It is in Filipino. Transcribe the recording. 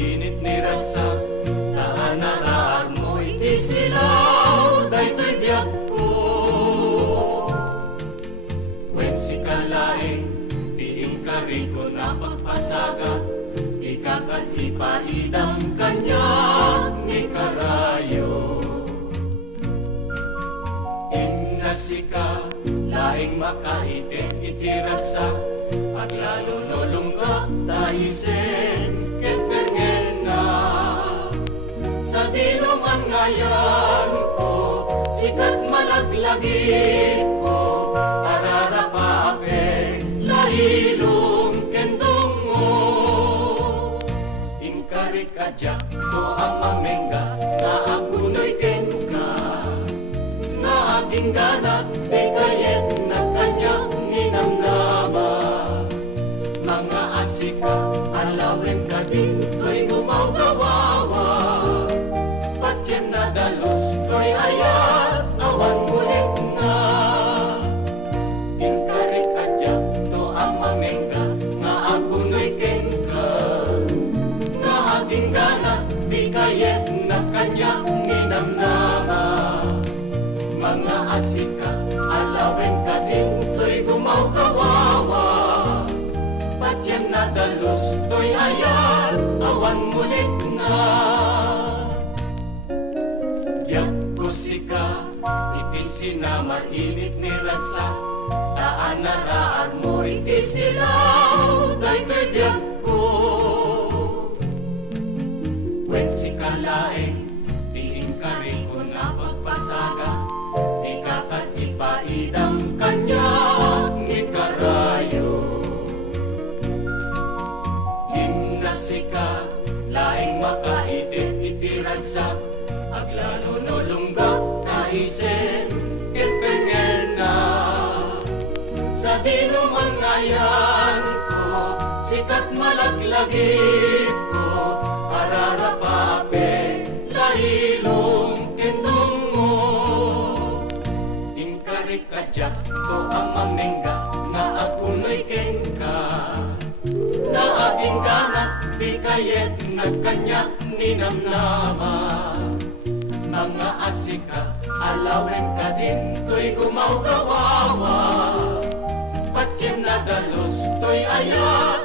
Init ni ragsa, taanaraan mo iti silaw, daytoy biyak ko. Wen si kalaeng, tiing kariko na pagpasaga, ikakat ipaidam kanya ni karayo. Innasika, laing makaitin iti ragsa, at lalo nolunggak taisen. Sa dinuman ngayon ko, sikat malaglagi ko, ararapape, lahilong kendong mo. Ingkarik adya, to ang mamengga, na agunoy kenka, na aking ganat, di kayet na kanya ninamnama. Mga asika, alawin ka din, to'y gumaw-gawawa. Patyen na dalos, to'y ayat, awan mulit na. Inkarik adya, to ang mamengga, nga agunoy kenka. Nga ating ganat, di kayet na kanya ninamnama. Mga asika, alawin ka din, to'y gumaw-gawawa. Patyen na dalos, to'y ayat, awan mulit na. Diyak ko sika, iti sinamar init ni ragsa, taan naraan mo iti silaw, daytoy diyak ko. Wen si kalaeng, tiing kariko na pagpasaga, di kakat ipaidam kanya ni karayo. Innasika, laing makaitin iti ragsa, aglalo nolunggak kaisen ket pengen na. Sa dinuman ngayan ko, sikat malaglagit ko, ararapape, lahilong kendong mo. Ingkarik adya, to ang mamengga, nga agunoy kenka. Na aking ganat, di kayet na kanya ninamnama. Mga asika, alawin ka din, to'y gumaw-gawawa. Patyen na dalos, to'y ayat,